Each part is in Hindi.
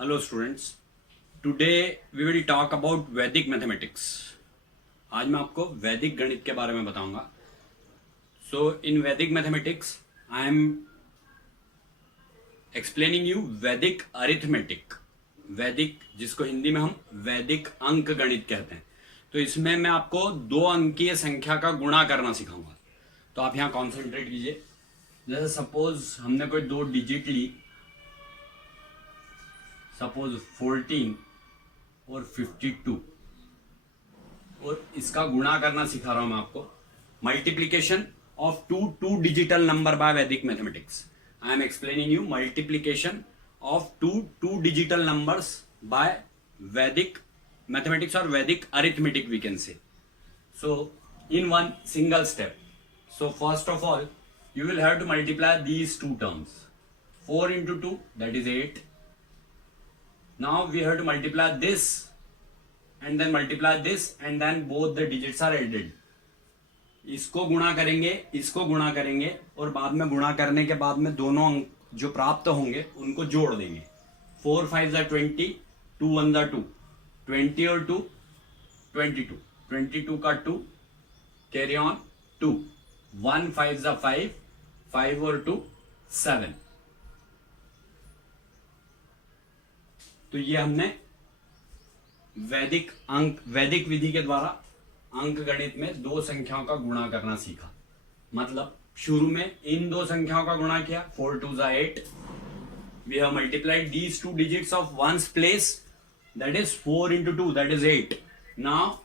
Hello students, today we will talk about Vedic mathematics. आज मैं आपको वैदिक गणित के बारे में बताऊंगा. So in Vedic mathematics I am explaining you Vedic arithmetic. वैदिक जिसको हिंदी में हम वैदिक अंक गणित कहते हैं. तो इसमें मैं आपको दो अंकीय संख्या का गुणा करना सिखाऊंगा. तो आप यहाँ कॉन्सेंट्रेट कीजिए. जैसे सपोज हमने कोई दो डिजिट ली, सपोज 14 और 52, और इसका गुणा करना सिखा रहा हूं मैं आपको. Multiplication of two digital number by Vedic mathematics. I am explaining you multiplication of two digital numbers by Vedic mathematics और Vedic arithmetic we can say. So in one single step. So first of all you will have to multiply these two terms. 4 into 2, that is 8. Now we have to multiply this and then multiply this and then both the digits are added. इसको गुणा करेंगे और बाद में गुणा करने के बाद में दोनों अंक जो प्राप्त होंगे उनको जोड़ देंगे. 4 5 are 20, 2 1 are 2, 20 और 2 22, 22 का 2 कैरी ऑन 2, 1 5 are 5, 5 और 2 7. तो ये हमने वैदिक विधि के द्वारा अंक गणित में दो संख्याओं का गुणा करना सीखा. मतलब शुरू में इन दो संख्याओं का गुणा किया. 4 2 are 8. We have multiplied these two digits of ones place, that is 4 into 2, that is 8. Now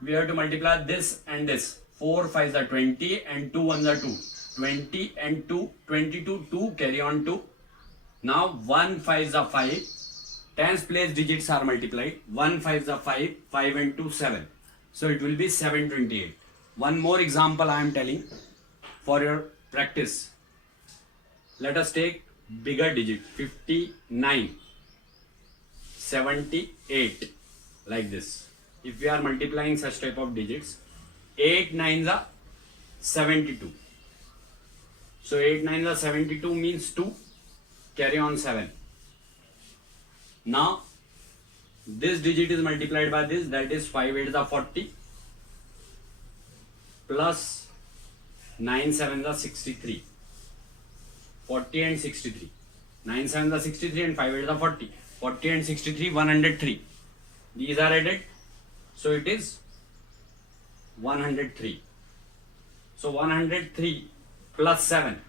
we have to multiply this and this. 4 5 are 20 and 2 1 are 2. 20 and 2, 22, 2 carry on 2. Now 1 5 are 5. Tens place digits are multiplied. 1 5 are 5, 5 and 2 7. So it will be 728. One more example I am telling for your practice. Let us take bigger digit 59, 78 like this. If we are multiplying such type of digits, 8 9s are 72. So 8 9s are 72 means 2. Carry on 7. Now this digit is multiplied by this, that is 5 8s are 40 plus 9 7s are 63. 40 and 63. 9 7s are 63 and 5 8s are 40. 40 and 63 103. These are added. So it is 103. So 103 plus 7,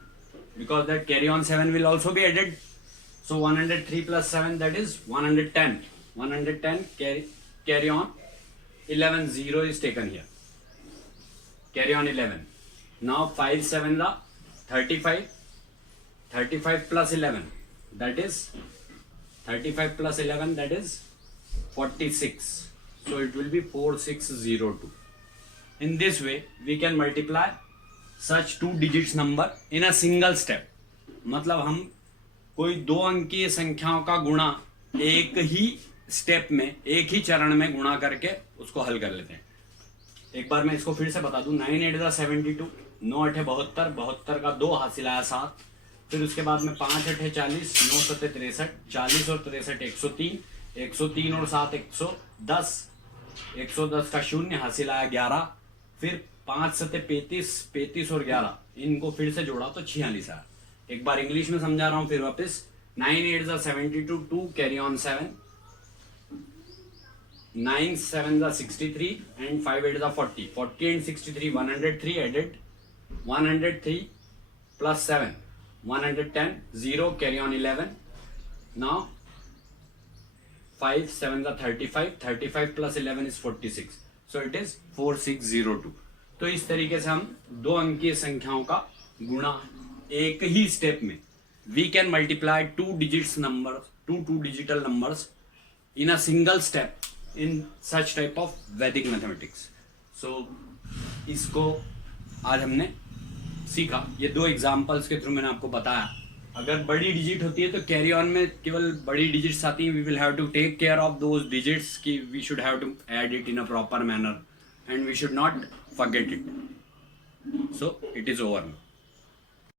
because that carry on 7 will also be added. So 103 plus 7, that is 110. 110 carry on 11, 0 is taken here. Carry on 11. Now 5 7 are 35. 35 plus 11, that is 35 plus 11, that is 46. So it will be 4602. In this way we can multiply such two digits number in a single step. मतलब हम कोई दो अंकीय संख्याओं का गुणा एक ही स्टेप में, एक ही चरण में गुणा करके उसको हल कर लेते हैं. एक बार मैं इसको फिर से बता दूं. 9 8 72, 9 8 72, 72 का 2 हासिल आया 7. फिर उसके बाद में 5 8 40, 9 7 63, 40 और 63 103, 103 और 7 110, 110 का 0 हासिल आया 11. फिर 5 7 35, 35 और 11 इनको फिर से जोड़ा तो 46 आया. एक बार इंग्लिश में समझा रहा हूं फिर वापस. 9 8 are 72, 2 carry on 7. 9 7 are 63 and 5 8 are 40. 40 and 63 103 added. 103 plus 7 110, 0 carry on 11. Now 5 7 are 35. 35 plus 11 is 46. So it is 4602. तो इस तरीके से हम दो अंकीय संख्याओं का गुणा एक ही स्टेप में we can multiply two digital numbers in a single step in such type of Vedic mathematics. So इसको आज हमने सीखा. ये दो एग्जाम्पल्स के थ्रू मैंने आपको बताया. अगर बड़ी डिजिट होती है तो कैरी ऑन में केवल बड़ी डिजिट्स आती हैं. We will have to take care of those digits की we should have to add it in a proper manner and we should not forget it. So it is over now.